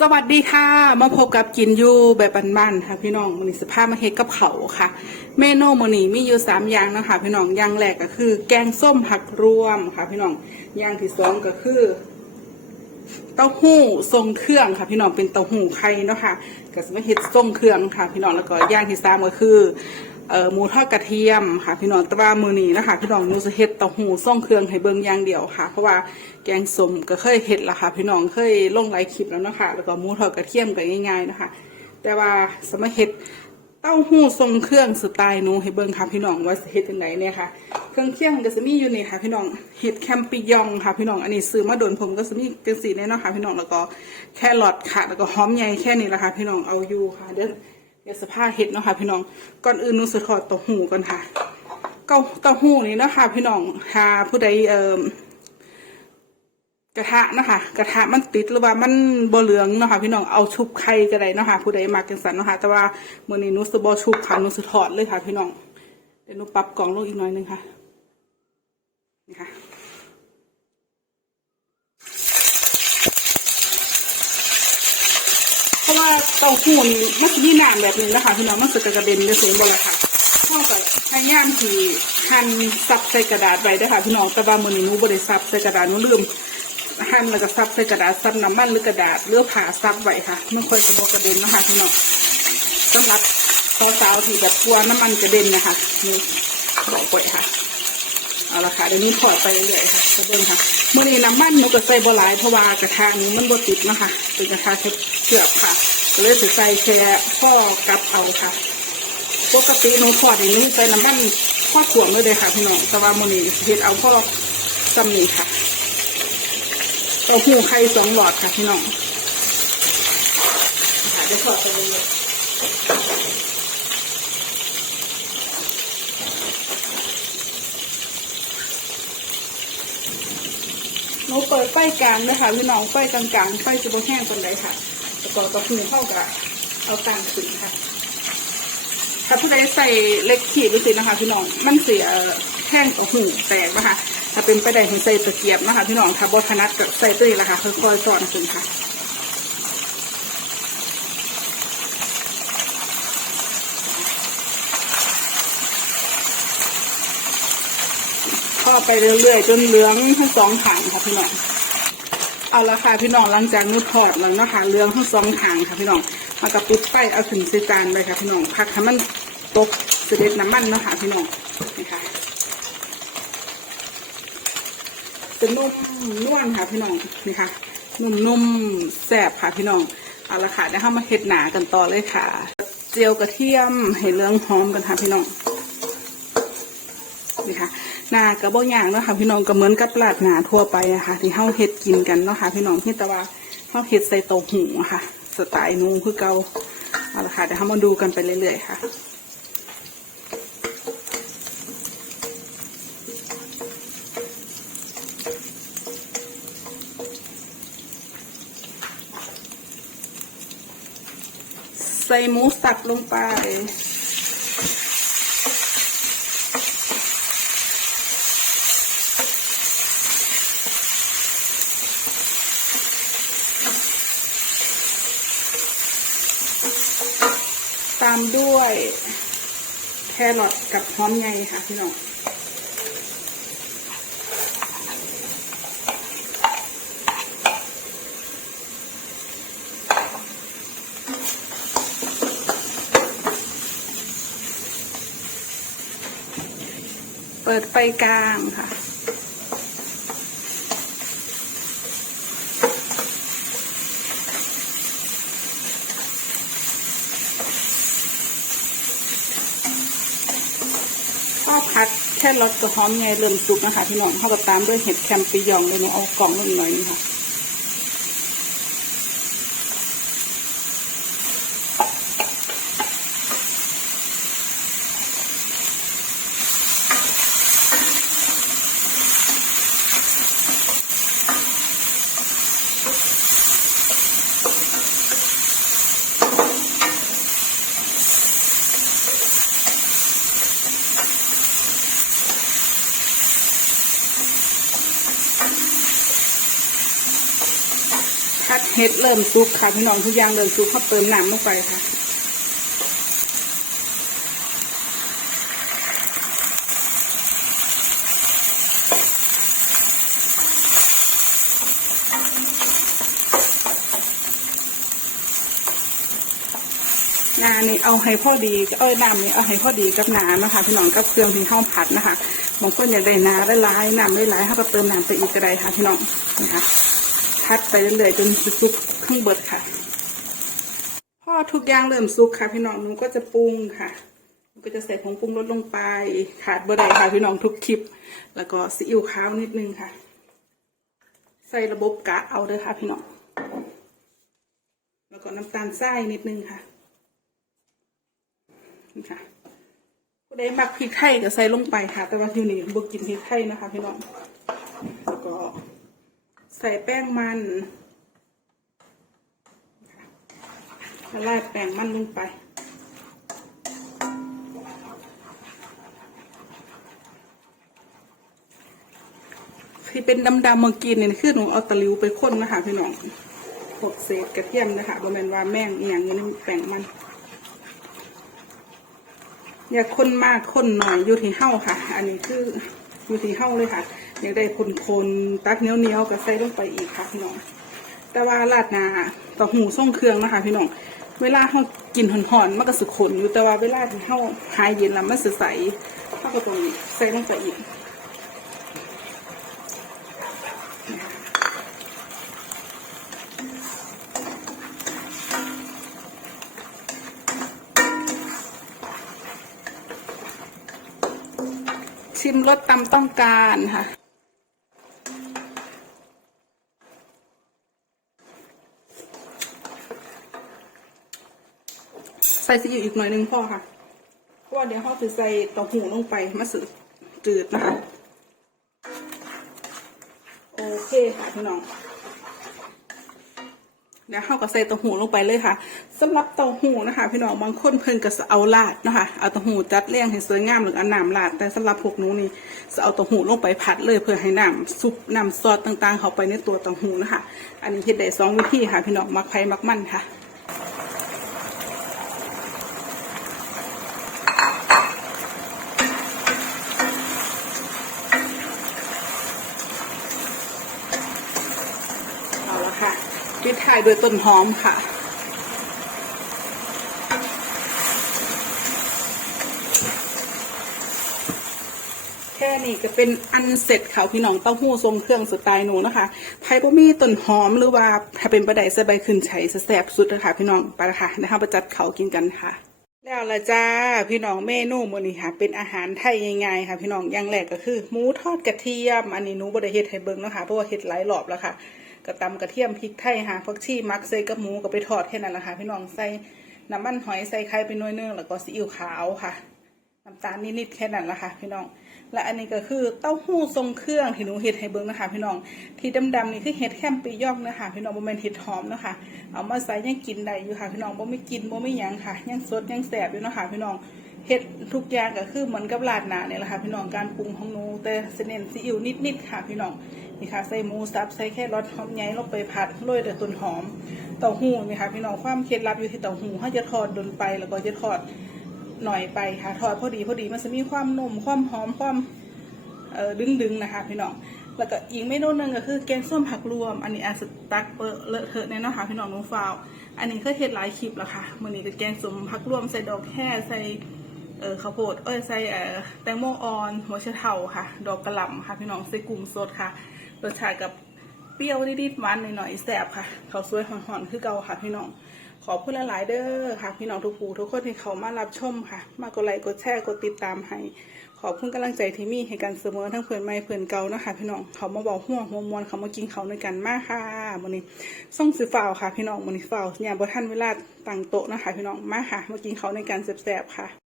สวัสดีค่ะ มาพบกับกินยูแบบบ้านๆค่ะพี่น้องมันนี้สภาพมาเฮ็ดกับเขาค่ะ เมนูมื้อนี้มีอยู่สามอย่างนะคะพี่น้องอย่างแรกก็คือ แกงส้มผักรวมค่ะ พี่น้องอย่างที่สองก็คือ เต้าหู้ทรงเครื่องค่ะ พี่น้องเป็นเต้าหู้ไข่เนาะค่ะก็จะมาเฮ็ดทรงเครื่องค่ะ พี่น้องแล้วก็อย่างที่สามก็คือ เอ่อหมูทอดกระเทียมค่ะ พี่น้องแต่ว่ามือนี้นะคะพี่น้องนูจะเฮ็ดเต้าหู้ทรงเครื่องให้เบิ่งอย่างเดียวค่ะ เพราะว่าแกงส้มก็เคยเฮ็ดและค่ะ พี่น้องเคยลงหลายคลิปแล้วนะคะแล้วก็หมูทอดกระเทียมก็ง่ายๆนะคะ แต่ว่าสมาเฮ็ดเต้าหู้ทรงเครื่องสไตล์นูให้เบิ่งค่ะพี่น้องว่าสิเฮ็ดจังไดเนี่ยค่ะเครื่องเคียงก็จะมีอยู่นี่ค่ะ พี่น้องเห็ดแคมปิยองค่ะ พี่น้องอันนี้ซื้อมาโดนผมก็จะมีจังสีแน่นอนค่ะ พี่น้องแล้วก็แครอทค่ะ แล้วก็หอมใหญ่แค่นี้แหละค่ะ พี่น้องเอาอยู่ค่ะเดี๋ยว เดี๋ยวสภาพเห็ดเนาะค่ะพี่น้อง ก่อนอื่นหนูสิขอเต้าหู้ก่อนค่ะเต้าเต้าหู้นี่นะคะพี่น้องหาผู้ใดเอ่อกระทะนะคะกระทะมันติดหรือว่ามันบ่เหลืองเนาะค่ะพี่น้องเอาชุบไข่ก็ได้เนาะค่ะผู้ใดมาจังสันเนาะค่ะแต่ว่ามื้อนี้หนูสิบ่ชุบค่ะหนูสิทอดเลยค่ะ พี่น้องเดี๋ยวหนูปรับกล่องลงอีกหน่อยนึงค่ะนี่ค่ะ เต้าหู้นี่มันสิมีน้ำแบบนี้นะคะพี่น้องมันสิกระเด็นไปสูงบ่ละค่ะพ่อก็พยายามที่หั่นซับใส่กระดาษไว้ด้ค่ะพี่น้องแต่ว่ามือนี้หนูบ่ได้ซับใส่กระดาษหนูลืมหั่นแล้วก็ซับใส่กระดาษซับน้ำมันหรือกระดาษหรือผ่าซับไว้ค่ะไม่ค่อยจะบอกระเด็นนะคะพี่น้องสำหรับสาวๆที่แบบกลัวน้ำมันกระเด็นนะคะนี่บอกไว้ค่ะเอาละค่ะเดี๋ยวนี้ถอดไปเรื่อยค่ะกระเด็นค่ะเมื่อนี้น้ำมันหนูก็ใส่บ่หลายเพราะว่ากระทะนี้มันบ่ติดนะคะเป็นกระทะเชือกค่ะ เลยสิใส่แค่พ่อกับเอาค่ะปกติหนูทอดอย่างนี้ใส่น้ำมันพ่อถ่วงเลยเลยค่ะพี่น้องแต่ว่ามื่อนี้เฮ็ดเอาพ่อจำนี้ค่ะเต้าหูไข่สองหลอดค่ะพี่น้องค่ะเดี๋ยวถอดไปเลยหนูเปิดไฟกลางนะคะพี่น้องไฟกลางๆไฟจะบ่แห้งตรงใดค่ะ ก็กระหูเข้ากับเอากลางขึ้นค่ะ ถ้าผู้ใดใส่เล็กขีดไปสินะคะพี่น้อง มันเสียแห้งกับหูแตกนะคะถ้าเป็นไปได้ให้ใส่ตะเกียบนะคะ พี่น้องถ้าบถนัดก็ใส่ตัวนี้ละค่ะค่อยๆสอนขึ้นค่ะทอดไปเรื่อยๆจนเหลืองทั้งสองถังค่ะพี่น้อง เอาละค่ะพี่น้องหลังจากนี้ทอดแล้วนะคะเหลืองทั้งสองถังค่ะพี่น้องมากระปุดไปเอาถึงใส่จานไปค่ะพี่น้องพักให้มันตกเสด็จน้ำมันนะคะพี่น้องนี่ค่ะจะนุ่มนวลค่ะพี่น้องนี่ค่ะนุ่มๆแซ่บค่ะพี่น้องเอาละค่ะเดี๋ยวเข้ามาเฮ็ดหนากันต่อเลยค่ะ เจียวกระเทียมให้เหลืองหอมกันค่ะพี่น้องนี่ค่ะ หนากระบอกอย่างเนาะค่ะพี่น้องก็เหมือนกับปลาดหนาทั่วไปอะค่ะที่เฮาเฮ็ดกินกันเนาะค่ะพี่น้องที่แต่ว่าเฮาเฮ็ดใส่โต๊ะหูอะค่ะ สไตล์นูคือเก่าเอาละค่ะเดี๋ยวเฮามาดูกันไปเรื่อยๆค่ะใส่หมูสับลงไป ตามด้วย แครอทกับหอมใหญ่ค่ะพี่น้องเปิดไฟกลางค่ะ ข้าวผัด แค่รสกับหอมไงเริ่มสุกนะคะพี่น้องเข้ากับตามด้วยเห็ดแคมปิยองเลยเนี่ยเอากล่องลงอีกหน่อยนึงค่ะ เฮ็ดเริ่มซุกค่ะพี่น้องทุกอย่างเริ่มซุกเขาเติมน้ำลงไปค่ะนานี่เอาให้พอดีเอ้ยน้ำนี่เอาให้พอดีกับน้ำนะคะพี่น้องกับเครื่องที่ห้องผัดนะคะบางคนอยากได้น้ำได้ลายน้ำได้ลายเขาก็เติมน้ำไปอีกก็ได้ค่ะพี่น้องนะคะ พัดไปเรื่อยๆจนสุกเครื่องเบิดค่ะ พอทุกอย่างเริ่มสุกค่ะ พี่น้องหนูก็จะปรุงค่ะหนูก็จะใส่ผงปรุงรสลงไปขาดบ่ได้ค่ะพี่น้องทุกคลิป แล้วก็ซีอิ๊วขาวนิดนึงค่ะ ใส่ระบบกะเอาเด้อค่ะพี่น้องแล้วก็น้ำตาลทรายนิดนึงค่ะนี่ค่ะผู้ใดมักพริกไทยก็ใส่ลงไปค่ะ แต่ว่าที่นี่บกินพริกไทยนะคะ พี่น้อง ส่แป้งมันละลายแป้งมันลงไป ที่เป็นดำๆเมื่อกี้เนี่ยคือหนูเอาตะลิวไปข้นนะคะพี่น้องหดเศษกระเทียมนะคะบะเมนว่าแม่งอย่างนี้นี่แป้งมัน อย่ากคนมากคนหน่อยอยู่ที่เฮ้าค่ะ อันนี้คือ อยู่ที่เฮ้าเลยค่ะอยากได้คนคนๆตักเนียวเนียวๆก็ใส่ลงไปอีกค่ะพี่น้องแต่ว่าราดหนาต่อหูส่งเครื่องนะคะ พี่น้องเวลาเขากินห่อนๆมันก็สุขขนอยู่แต่ว่าเวลาที่เขาหายเย็นแล้วมันสใสเขาก็ต้องใส่ลงไปอีก รสตามต้องการค่ะ ใส่ซีอิ๊วอีกหน่อยนึงพ่อค่ะ เพราะว่าเดี๋ยวเขาจะใส่เต้าหู้ลงไปมาสืจืดนะคะ โอเคค่ะพี่น้อง เนี่ยวเขาก็ใส่เต้าหู้ลงไปเลยค่ะสำหรับเต้าหู้นะคะ พี่น้องบางคนเพิ่นก็จะเอาลาดนะคะเอาเต้าหู้จัดเรียงให้สวยงามหรือเอาน้ำลาด แต่สำหรับพวกหนูนี่จะเอาเต้าหู้ลงไปผัดเลยเพื่อให้น้ำซุปน้ำซอสต่างๆ เข้าไปในตัวเต้าหู้นะคะ อันนี้เฮ็ดได้สองวิธีค่ะ พี่น้องมักไผ่มักมันค่ะ เอาละค่ะ ปิดท้ายด้วยต้นหอมค่ะ แค่นี้ก็เป็นอันเสร็จค่ะพี่น้องเต้าหู้ทรงเครื่องสไตล์หนูนะคะไทยบะมี่ต้นหอมหรือว่าถ้าเป็นประไดสบายขึ้นใช้แซ่บสุดนะคะพี่น้องไปละค่ะนะคะประจัดเขากินกันค่ะแล้วละจ้าพี่น้องเมนูมื้อนี้ค่ะ เป็นอาหารไทยง่ายๆค่ะพี่น้องอย่างแรกก็คือหมูทอดกระเทียม อันนี้หนูบ่ได้เฮ็ดให้เบิ่งเนาะคะเพราะว่าเฮ็ดหลายรอบแล้วค่ะ กระตำกระเทียมพริกไทยค่ะผักชีมักใส่กับหมูก็ไปทอดแค่นั้นแหละค่ะ พี่น้องใส่น้ำมันหอยใส่ไข่ไปน่อยนึงแล้วก็ซีอิ๊วขาวค่ะน้ำตาลนิดๆแค่นั้นแหละค่ะ พี่น้อง และอันนี้ก็คือเต้าหู้ทรงเครื่องที่หนูเฮ็ดให้เบิ่งนะคะ พี่น้องที่ดำๆนี่คือเห็ดแฮมปียองนะคะพี่น้องบ่แม่นเห็ดหอมนะคะเอามาใส่ยังกินได้อยู่ค่ะ พี่น้องบ่ไม่กินบ่ไม่ยังค่ะ ยังสดยังแสบอยู่นะคะพี่น้องเฮ็ดทุกอย่างก็คือเหมือนกับราดหนาเนี่ยแหละค่ะพี่น้องการปรุงของหนูแต่เสเน้นซีอิ๊วนิดๆค่ะ พี่น้อง นี่ค่ะใส่หมูสับใส่แค่รสหอมใหญ่ลงไปผัดโรยด้วยต้นหอมเต้าหู้นี่ค่ะพี่น้องความเคล็ดลับอยู่ที่เต้าหู้เขาจะทอดโดนไปแล้วก็จะทอดหน่อยไปค่ะทอดพอดีพอดีมันจะมีความนุ่มความหอมความดึงดึงๆนะคะพี่น้องแล้วก็อีกเมนูหนึงก็คือแกงส้มผักรวม อันนี้อาจจะตักเปอเลอะเทอะแน่นาะค่ะพี่น้องน้องฟาว อันนี้เคยเฮ็ดหลายคลิปแล้วค่ะมื้อนี้ก็แกงส้มผักรวมใส่ดอกแค่ใส่เออข้าวโพดเอ้ยใส่แตงโมอ่อนหัวไชเท้าค่ะ ดอกกระหล่ำค่ะพี่น้องใส่กุ้งสดค่ะ รสชาติกับเปรี้ยวนิดๆหวานหน่อยๆแซบค่ะเขาสวยหอนๆคือเก่าค่ะพี่น้อง ขอบคุณหลายๆเด้อค่ะ พี่น้องทุกผู้ทุกคนที่เขามารับชมค่ะ มากดไลค์กดแชร์กดติดตามให้ขอบคุณกำลังใจที่มีให้กันเสมอทั้งเพื่อนใหม่เพื่อนเก่านะคะพี่น้องเขามาบอกห่วงหัวมวลเขามากินเขาในกันมากค่ะวันนี้ส่งสือฝ่าวค่ะ พี่น้องวันนี้ฝ่าวเนี่ยบทันเวลาตั้งโต๊ะนะคะพี่น้องมาค่ะมากินเขาในกันแซบๆค่ะ